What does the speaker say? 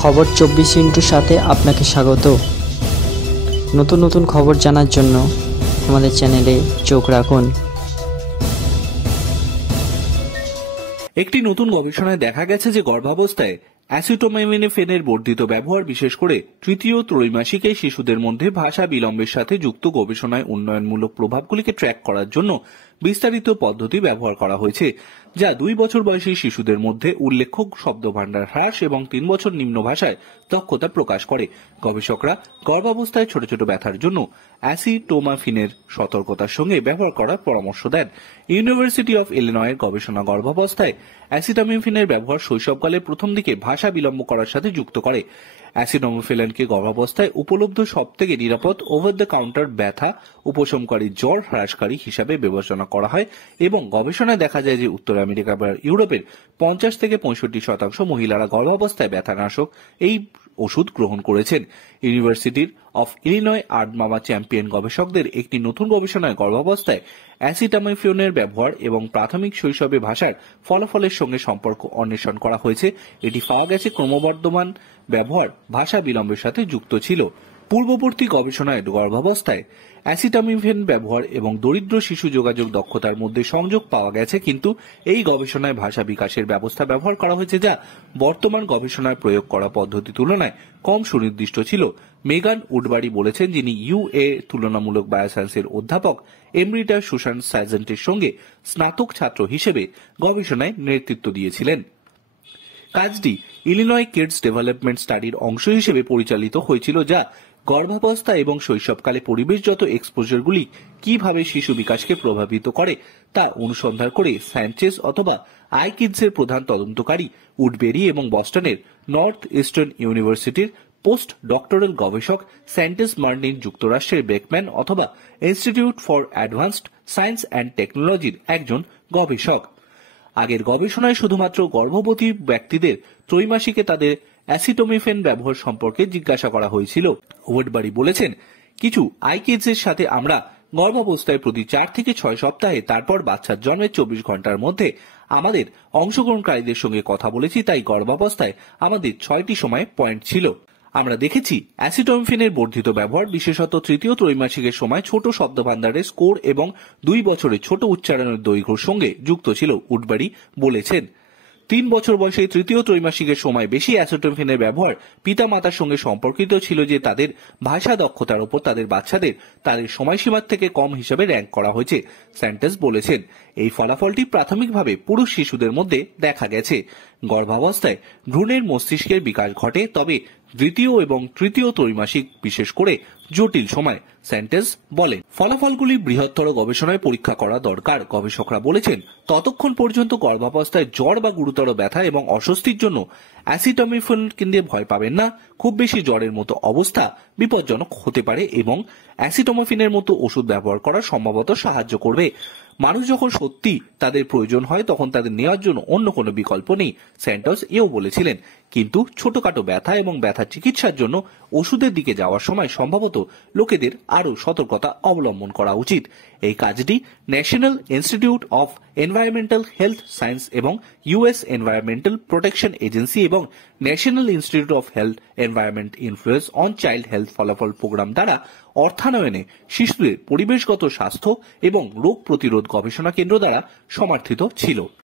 খবর 24 সাথে আপনাকে স্বাগত। নতুন নতুন খবর জানার জন্য আমাদের চ্যানেলে চোখ রাখুন। একটি নতুন গবেষণায় দেখা গেছে যে গর্ভাবস্থায় অ্যাসিটামিনোফেনের বর্ধিত ব্যবহার, বিশেষ করে তৃতীয় ত্রৈমাসিকে শিশুদের মধ্যে ভাষা বিলম্বের সাথে যুক্ত গবেষণায় উন্নয়নমূলক প্রভাবগুলিকে ট্র্যাক করার জন্য বিস্তারিত পদ্ধতি ব্যবহার করা হয়েছে, যা 2 বছর বয়সী শিশুদের মধ্যে উল্লেখ্য শব্দভাণ্ডার হ্রাস এবং 3 বছর নিম্ন ভাষায় দক্ষতা প্রকাশ করে। গবেষকরা গর্ভাবস্থায় ছোট ছোট ব্যথার জন্য অ্যাসিটোমাফিনের সতর্কতার সঙ্গে ব্যবহার করার পরামর্শ দেন। ইউনিভার্সিটি অফ ইলিনয়ের গবেষণা গর্ভাবস্থায় অ্যাসিটামিনোফেনের ব্যবহার শৈশবকালের প্রথম দিকে ভাষা বিলম্ব করার সাথে যুক্ত করে। অ্যাসিটামিনোফেনকে গর্ভাবস্থায় উপলব্ধ সবথেকে নিরাপদ ওভার দ্য কাউন্টার ব্যথা উপশমকারী, জ্বর হ্রাসকারী হিসাবে বিবেচনা করা হয় এবং গবেষণায় দেখা যায় যে উত্তর আমেরিকা বা ইউরোপের 50 থেকে 65% মহিলারা গর্ভাবস্থায় ব্যথানাশক এই ওষুধ গ্রহণ করেছেন। ইউনিভার্সিটির অফ ইলিনয় আর্ডমামা চ্যাম্পিয়ন গবেষকদের একটি নতুন গবেষণায় গর্ভাবস্থায় অ্যাসিটামিনোফেনের ব্যবহার এবং প্রাথমিক শৈশবে ভাষার ফলাফলের সঙ্গে সম্পর্ক অন্বেষণ করা হয়েছে। এটি পাওয়া গেছে ক্রমবর্ধমান ব্যবহার ভাষা বিলম্বের সাথে যুক্ত ছিল। পূর্ববর্তী গবেষণায় গর্ভাবস্থায় অ্যাসিটামিনোফেন ব্যবহার এবং দরিদ্র শিশু যোগাযোগ দক্ষতার মধ্যে সংযোগ পাওয়া গেছে, কিন্তু এই গবেষণায় ভাষা বিকাশের ব্যবস্থা ব্যবহার করা হয়েছে যা বর্তমান গবেষণায় প্রয়োগ করা পদ্ধতি তুলনায় কম সুনির্দিষ্ট ছিল। মেগান উডবারি বলেছেন, যিনি ইউএ তুলনামূলক বায়োসায়েন্সের অধ্যাপক এমরিটাস সুসান সার্জেন্টের সঙ্গে স্নাতক ছাত্র হিসেবে গবেষণায় নেতৃত্ব দিয়েছিলেন। কাজটি ইলিনয় কিডস ডেভেলপমেন্ট স্টাডির অংশ হিসেবে পরিচালিত হয়েছিল, যা গর্ভাবস্থা এবং শৈশবকালে পরিবেশগত এক্সপোজারগুলি কিভাবে শিশু বিকাশকে প্রভাবিত করে তা অনুসন্ধান করে স্যানচেজ অথবা আইকিডসের প্রধান তদন্তকারী উডবেরি এবং বস্টনের নর্থ ইস্টার্ন ইউনিভার্সিটির পোস্ট ডক্টরাল গবেষক স্যান্টেস মার্টিন, যুক্তরাষ্ট্রের বেকম্যান অথবা institute for advanced science and টেকনোলজির একজন গবেষক। আগের গবেষণায় শুধুমাত্র গর্ভবতী ব্যক্তিদের ত্রৈমাসিকে তাদের অ্যাসিটামিনোফেন ব্যবহার সম্পর্কে জিজ্ঞাসা করা হয়েছিল। ওয়েডবারি বলেছেন, কিছু আইকিডসের সাথে আমরা গর্ভাবস্থায় প্রতি 4 থেকে 6 সপ্তাহে, তারপর বাচ্চার জন্মের 24 ঘন্টার মধ্যে আমাদের অংশগ্রহণকারীদের সঙ্গে কথা বলেছি, তাই গর্ভাবস্থায় আমাদের 6টি সময় পয়েন্ট ছিল। আমরা দেখেছি অ্যাসিটামিনোফেনের বর্ধিত ব্যবহার বিশেষত তৃতীয় ত্রৈমাসিকের সময় ছোট শব্দভাণ্ডারের স্কোর এবং 2 বছরের ছোট উচ্চারণের দৈর্ঘ্যের সঙ্গে যুক্ত ছিল। উডবারি বলেছেন, 3 বছর বয়সে তৃতীয় ত্রৈমাসিকের সময় বেশি অ্যাসিটামিনোফেনের ব্যবহার পিতামাতার সঙ্গে সম্পর্কিত ছিল যে তাদের ভাষা দক্ষতার উপর তাদের বাচ্চাদের তাদের সময়সীমার থেকে কম হিসেবে র্যাঙ্ক করা হয়েছে। স্যান্টেস বলেছেন, এই ফলাফলটি প্রাথমিকভাবে পুরুষ শিশুদের মধ্যে দেখা গেছে। গর্ভাবস্থায় ভ্রূণের মস্তিষ্কের বিকাশ ঘটে, তবে দ্বিতীয় এবং তৃতীয় ত্রৈমাসিক বিশেষ করে জটিল সময়, স্যান্টেস বলেন। ফলাফলগুলি বৃহত্তর গবেষণায় পরীক্ষা করা দরকার। গবেষকরা বলেছেন, ততক্ষণ পর্যন্ত গর্ভাবস্থায় জ্বর বা গুরুতর ব্যথা এবং অস্বস্তির জন্য অ্যাসিটামিনোফেন কিনতে ভয় পাবেন না। খুব বেশি জ্বরের মতো অবস্থা বিপজ্জনক হতে পারে এবং অ্যাসিটামিনোফেনের মতো ওষুধ ব্যবহার করা সম্ভবত সাহায্য করবে। মানুষ যখন সত্যি তাদের প্রয়োজন হয় তখন তাদের নেওয়ার জন্য অন্য কোনো বিকল্প নেই, স্যান্টস এও বলেছিলেন। কিন্তু ছোটখাটো ব্যথা এবং ব্যথা চিকিৎসার জন্য ওষুধের দিকে যাওয়ার সময় সম্ভবত লোকেদের আরও সতর্কতা অবলম্বন করা উচিত। এই কাজটি national institute of environmental health science এবং ইউএস এনভায়রনমেন্টাল প্রোটেকশন এজেন্সি এবং national institute of health environment influence on child health ফলাফল প্রোগ্রাম দ্বারা অর্থায়নে শিশুদের পরিবেশগত স্বাস্থ্য এবং রোগ প্রতিরোধ গবেষণা কেন্দ্র দ্বারা সমর্থিত ছিল।